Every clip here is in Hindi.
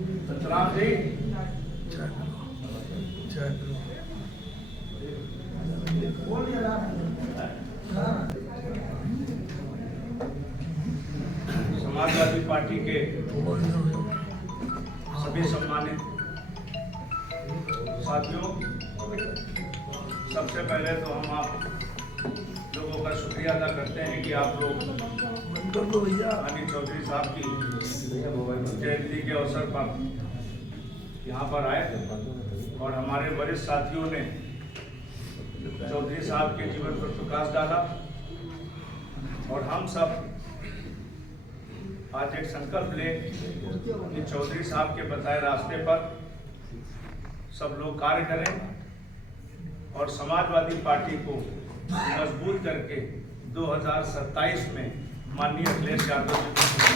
सतराम जी समाजवादी पार्टी के सभी सम्मानित साथियों, सबसे पहले तो हम आप लोगों का शुक्रिया अदा करते हैं कि आप लोग अनिल चौधरी साहब की जयंती के अवसर पर यहाँ पर आए और हमारे वरिष्ठ साथियों ने चौधरी साहब के जीवन पर प्रकाश डाला और हम सब आज एक संकल्प लें कि चौधरी साहब के बताए रास्ते पर सब लोग कार्य करें और समाजवादी पार्टी को मजबूत करके 2027 में माननीय अखिलेश यादव जी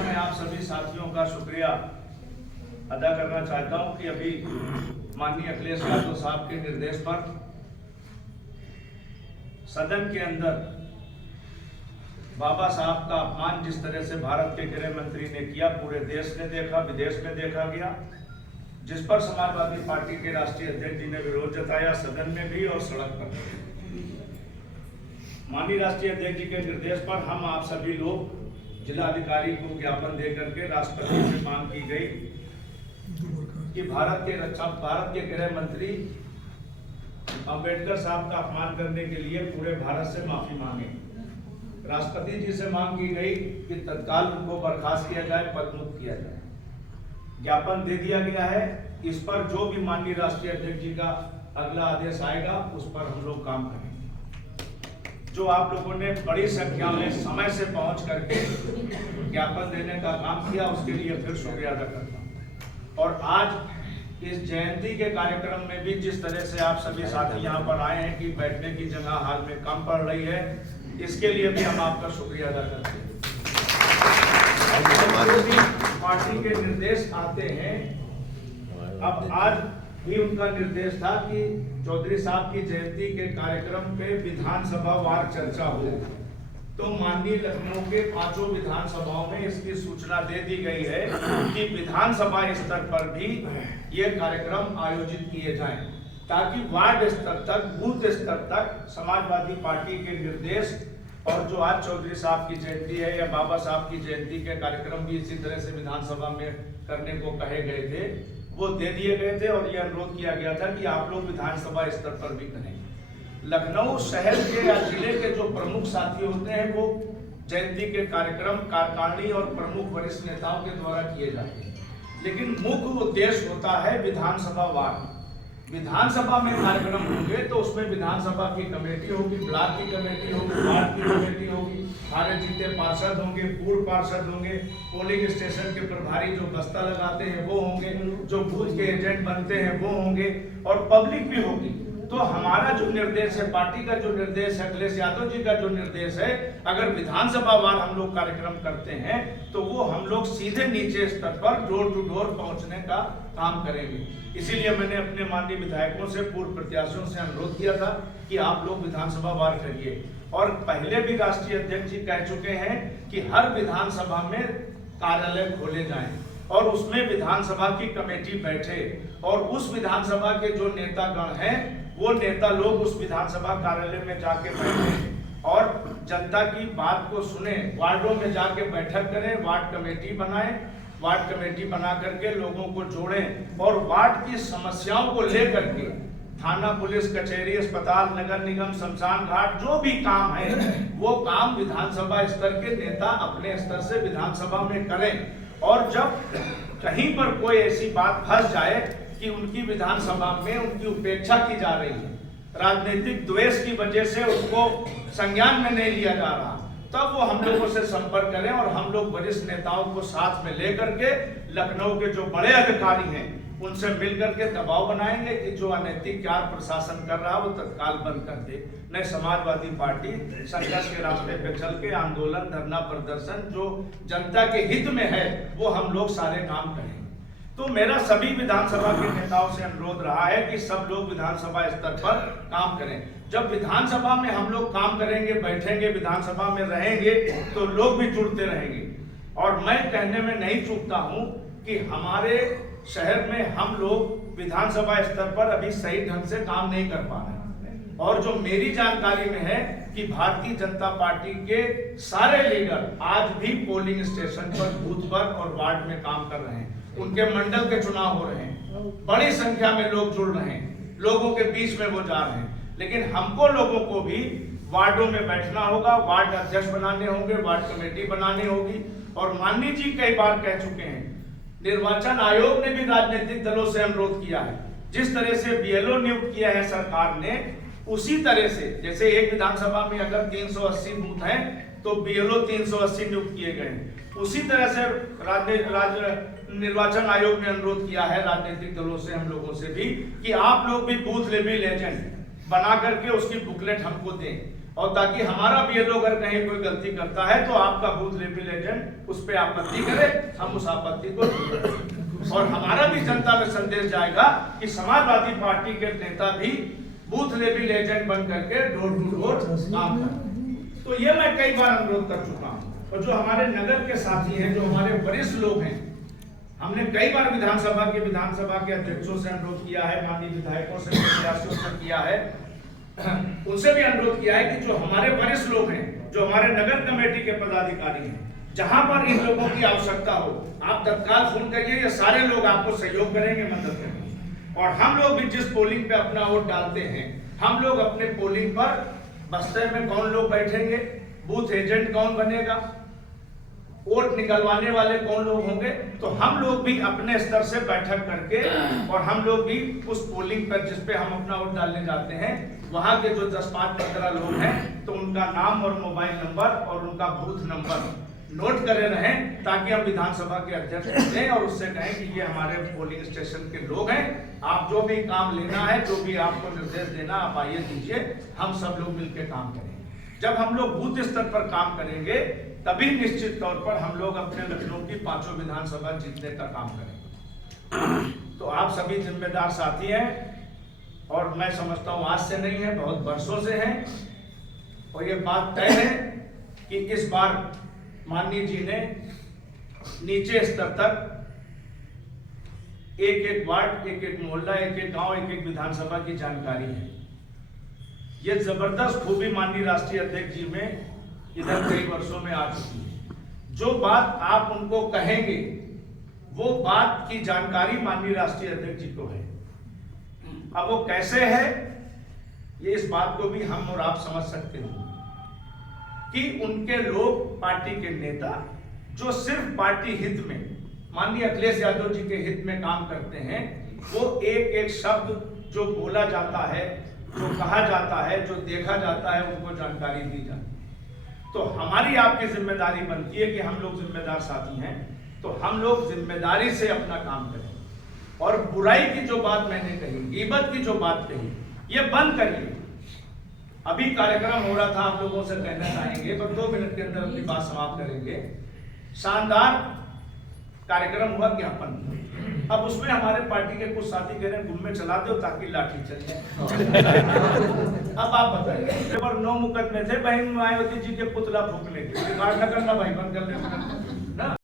मैं आप सभी साथियों का शुक्रिया अदा करना चाहता हूं कि अभी माननीय अखिलेश यादव साहब के निर्देश पर सदन के अंदर बाबा साहब का अपमान जिस तरह से भारत के गृह मंत्री ने किया, पूरे देश ने देखा, विदेश में देखा गया, जिस पर समाजवादी पार्टी के राष्ट्रीय अध्यक्ष जी ने विरोध जताया सदन में भी और सड़क पर। माननीय राष्ट्रीय अध्यक्ष जी के निर्देश पर हम आप सभी लोग जिलाधिकारी को ज्ञापन दे करके राष्ट्रपति से मांग की गई कि भारत के गृह मंत्री अंबेडकर साहब का अपमान करने के लिए पूरे भारत से माफी मांगे। राष्ट्रपति जी से मांग की गई कि तत्काल उनको बर्खास्त किया जाए, पदमुक्त किया जाए। ज्ञापन दे दिया गया है। इस पर जो भी माननीय राष्ट्रीय अध्यक्ष जी का अगला आदेश आएगा उस पर हम लोग काम करेंगे। जो आप लोगों ने बड़ी संख्या में समय से पहुंच करके ज्ञापन देने का काम किया उसके लिए फिर शुक्रिया अदा करता हूं। और आज इस जयंती के कार्यक्रम में भी जिस तरह से आप सभी साथी यहाँ पर आए हैं कि बैठने की जगह हाल में कम पड़ रही है, इसके लिए भी हम आपका शुक्रिया अदा करते हैं। पार्टी के निर्देश आते हैं, अब आज भी उनका निर्देश था कि चौधरी साहब की जयंती के कार्यक्रम पे विधानसभा वार चर्चा हो, तो माननीय लखनऊ के 5 विधानसभाओं में इसकी सूचना दे दी गई है कि विधानसभा स्तर पर भी ये कार्यक्रम आयोजित किए जाएं, ताकि वार्ड स्तर तक, बूथ स्तर तक समाजवादी पार्टी के निर्देश और जो आज चौधरी साहब की जयंती है या बाबा साहब की जयंती के कार्यक्रम भी इसी तरह से विधानसभा में करने को कहे गए थे, वो दे दिए गए थे और यह अनुरोध किया गया था कि आप लोग विधानसभा स्तर पर भी करें। लखनऊ शहर के या जिले के जो प्रमुख साथी होते हैं वो जयंती के कार्यक्रम कार्यकारिणी और प्रमुख वरिष्ठ नेताओं के द्वारा किए जाते हैं, लेकिन मुख्य उद्देश्य होता है विधानसभा वार। विधानसभा में कार्यक्रम होंगे तो उसमें विधानसभा की कमेटी होगी, ब्लॉक की कमेटी होगी, वार्ड की कमेटी होगी, हारे जीते पार्षद होंगे, पूर्व पार्षद होंगे, पोलिंग स्टेशन के प्रभारी जो बस्ता लगाते हैं वो होंगे, जो बूथ के एजेंट बनते हैं वो होंगे और पब्लिक भी होगी। तो हमारा जो निर्देश है, पार्टी का जो निर्देश है, अखिलेश यादव जी का जो निर्देश है, अगर विधानसभा वार हम लोग कार्यक्रम करते हैं तो वो हम लोग सीधे नीचे स्तर पर डोर टू डोर पहुंचने का काम करेंगे। इसीलिए मैंने अपने माननीय विधायकों से, पूर्व प्रत्याशियों से अनुरोध किया था कि आप लोग विधानसभा वार करिए। और पहले भी राष्ट्रीय अध्यक्ष जी कह चुके हैं कि हर विधानसभा में कार्यालय खोले जाएं और उसमें विधानसभा की कमेटी बैठे और उस विधानसभा के जो नेतागण हैं वो नेता लोग उस विधानसभा कार्यालय में जाके बैठे और जनता की बात को सुने, वार्डों में जाके बैठक करें, वार्ड कमेटी बनाएं, वार्ड कमेटी बना करके लोगों को जोड़ें और वार्ड की समस्याओं को लेकर के थाना, पुलिस, कचहरी, अस्पताल, नगर निगम, शमशान घाट, जो भी काम है वो काम विधानसभा स्तर के नेता अपने स्तर से विधानसभा में करें। और जब कहीं पर कोई ऐसी बात फंस जाए कि उनकी विधानसभा में उनकी उपेक्षा की जा रही है, राजनीतिक द्वेष की वजह से उनको संज्ञान में नहीं लिया जा रहा, तब वो हम लोगों से संपर्क करें और हम लोग वरिष्ठ नेताओं को साथ में लेकर के लखनऊ के जो बड़े अधिकारी हैं उनसे मिलकर के दबाव बनाएंगे कि जो अनैतिक कार्य प्रशासन कर रहा है वो तत्काल बंद कर दे। नहीं, समाजवादी पार्टी संघर्ष के रास्ते पे चल के आंदोलन, धरना, प्रदर्शन जो जनता के हित में है वो हम लोग सारे काम करेंगे। तो मेरा सभी विधानसभा के नेताओं से अनुरोध रहा है कि सब लोग विधानसभा स्तर पर काम करें। जब विधानसभा में हम लोग काम करेंगे, बैठेंगे, विधानसभा में रहेंगे तो लोग भी जुड़ते रहेंगे। और मैं कहने में नहीं चूकता हूं कि हमारे शहर में हम लोग विधानसभा स्तर पर अभी सही ढंग से काम नहीं कर पा रहे हैं। और जो मेरी जानकारी में है कि भारतीय जनता पार्टी के सारे लीडर आज भी पोलिंग स्टेशन पर, बूथ पर और वार्ड में काम कर रहे हैं। उनके मंडल के चुनाव हो रहे हैं, बड़ी संख्या में लोग जुड़ रहे हैं, लोगों के बीच में वो जा रहे हैं। लेकिन हमको लोगों को भी वार्डों में बैठना होगा, वार्ड अध्यक्ष बनाने होंगे, वार्ड कमेटी बनानी होगी। और माननीय जी कई बार कह चुके हैं, निर्वाचन आयोग ने भी राजनीतिक दलों से अनुरोध किया है, जिस तरह से बीएलओ नियुक्त किया है सरकार ने, उसी तरह से जैसे एक विधानसभा में अगर 380 बूथ हैं तो बीएलओ 380 नियुक्त किए गए, उसी तरह से निर्वाचन आयोग ने अनुरोध किया है राजनीतिक दलों से, हम लोगों से भी, कि आप लोग भी बूथ लेवल एजेंट बना करके उसकी बुकलेट हमको दें, और ताकि हमारा बीएलओ अगर कहीं कोई गलती करता है तो आपका बूथ लेवल एजेंट उस पर आपत्ति करे, हम उस आपत्ति को दूर करें। और हमारा भी जनता में संदेश जाएगा कि समाजवादी पार्टी के नेता भी बूथ लेवल एजेंट बन करके डोर टू डोर काम करें। तो ये मैं कई बार अनुरोध कर चुका हूं। और जो हमारे नगर के साथी हैं, जो हमारे वरिष्ठ लोग हैं, हमने कई बार विधानसभा के अध्यक्षों से अनुरोध किया है, माननीय विधायकों से, प्रत्याशियों से किया है, उनसे भी अनुरोध किया है कि जो हमारे वरिष्ठ लोग हैं, जो हमारे नगर कमेटी के पदाधिकारी हैं, जहां पर इन लोगों की आवश्यकता हो, आप तत्काल फोन करिए, ये सारे लोग आपको सहयोग करेंगे, मदद करेंगे। और हम लोग भी जिस पोलिंग पे अपना वोट डालते हैं, हम लोग अपने पोलिंग पर बस्ते में कौन लोग बैठेंगे, बूथ एजेंट कौन बनेगा, वोट निकलवाने वाले कौन लोग होंगे, तो हम लोग भी अपने स्तर से बैठक करके, और हम लोग भी उस पोलिंग पर जिस पे हम अपना वोट डालने जाते हैं, वहां के जो 10-15 लोग हैं, तो उनका नाम और मोबाइल नंबर और उनका बूथ नंबर नोट करे रहें, ताकि हम विधानसभा के अध्यक्ष दें और उससे कहें कि ये हमारे पोलिंग स्टेशन के लोग हैं, आप जो भी काम लेना है, जो भी आपको निर्देश देना, आप आइए दीजिए, हम सब लोग मिलकर काम करेंगे। जब हम लोग बूथ स्तर पर काम करेंगे, तभी निश्चित तौर पर हम लोग अपने लखनऊ की 5 विधानसभा जीतने का काम करेंगे। तो आप सभी जिम्मेदार साथी हैं, और मैं समझता हूं आज से नहीं है, बहुत वर्षों से हैं। और ये बात तय है कि इस बार माननीय जी ने नीचे स्तर तक एक वार्ड, एक मोहल्ला, एक गांव, एक विधानसभा की जानकारी है। ये जबरदस्त खूबी माननीय राष्ट्रीय अध्यक्ष जी में इधर कई वर्षों में आ चुकी है। जो बात आप उनको कहेंगे, वो बात की जानकारी माननीय राष्ट्रीय अध्यक्ष जी को है। अब वो कैसे है, ये इस बात को भी हम और आप समझ सकते हैं कि उनके लोग, पार्टी के नेता, जो सिर्फ पार्टी हित में, माननीय अखिलेश यादव जी के हित में काम करते हैं, वो एक शब्द जो बोला जाता है, जो कहा जाता है, जो देखा जाता है, उनको जानकारी दी जाती है। तो हमारी आपकी जिम्मेदारी बनती है कि हम लोग जिम्मेदार साथी हैं, तो हम लोग जिम्मेदारी से अपना काम करें। और बुराई की जो बात मैंने कही, गीबत की जो बात कही, ये बंद करिए। अभी कार्यक्रम हो रहा था, आप लोगों से कहना चाहेंगे, तो 2 मिनट के अंदर अपनी बात समाप्त करेंगे। शानदार कार्यक्रम हुआ ज्ञापन। अब उसमें हमारे पार्टी के कुछ साथी कह रहे हैं गुम्मे चला दो ताकि लाठी चल जाए। अब आप बताइए, 9 मुकदमे थे बहन मायावती जी के पुतला फूकने के, बिगाड़ न करना भाई, बंद कर लेना।